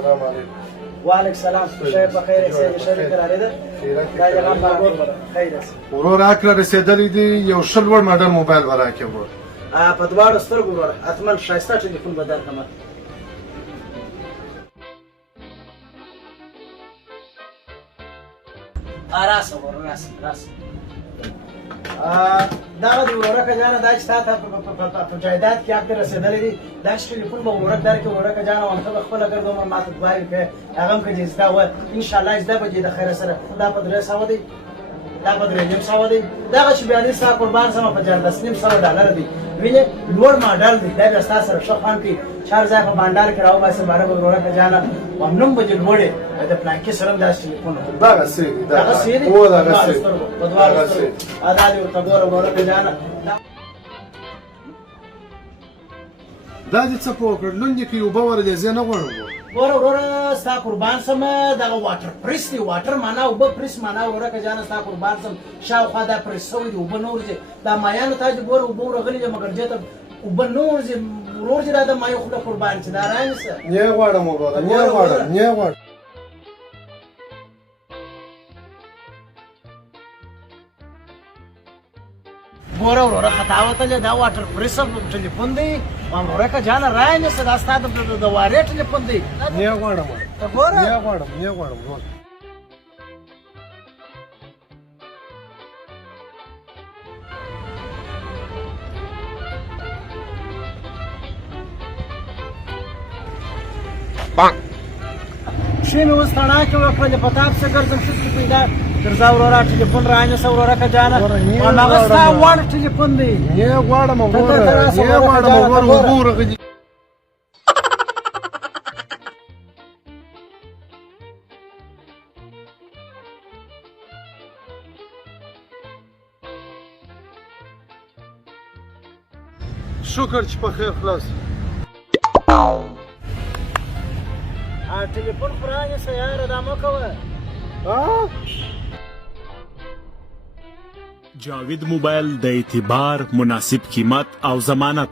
السلام علیکم. وعلیکم السلام. شاید بخیر یې شریک راړې ده. دا جواب خیر است. ورور اکره رسیدلی دی یو شل وړ ماډل موبایل به راکړې ورور. په دواړو سترګو وروره حتما ښایسته ټلیفون به درکړم. راسه وروره راسه. دغه د ورورکه جانه دا چې تا ته په جایداد کې حق دې رسېدلی دی دا چې ټلیفون به ورک درکړې ورورکه جانه او ته به خپله ګرد عمر ما ته دعاوې کوې هغه هم که دې زده وه انشاءالله زده به دې د خیره سره دا په 300 دی دا په 300 دی دغه چې بیا دې ستا قربان سمه په 14,500 ډالره دی وینې لوړ ماډل دی دا بیا ستا سره ښه خوند کوي چې هر ځای په بانډار کې راوباسې باره به ورورکه جانه همنوم به دې لوړې د پلانکي سره هم داسې ټلیفون دغسې دی دغسې دی هو دغسې په دواړو سترګو دا دې ورته ګوره ورورکه جانه دا دې څه پوه کړ لوندې کې اوبه ورلې زه نه غواړم ګوره وروره ستا قربان سم دغه واټر پریس دی واټر معنا اوبه پریس معنا ورورکه جانه ستا قربان سم شاوخوا دا پریس شوی دی اوبه نه ورځي دا مایانو ته چې ګوره اوبه ورغلي دي مګر دې ته اوبه نه ورځي ورور چې دا د مایو خوله قربان چې دا رانیسه نه غواړم وروره نه غواړم نه غواړم ګوره وروره خطا وتلې دا واټر پریس ټلیفون دی ورورکه جانه رانیسه دا ستا د وارې ټلیفون دی نه غواړم ګوره نه غواړم نه غواړم ورور پښې مې اوس تڼاکې وکړلې په تا پسې ګرځم ښځې پیدا ګرځه وروره ټلیفون رانیسه ورورکه جانه هماغه ستا وړ ټلیفون دی نه غواړم وروره نه غواړم وروره اوبه ورغلي شکر چې په خیر خلاص ټلیفون خو رانیسه یاره دا مه کوه جاوید موبایل د اعتبار مناسب قیمت او ضمانت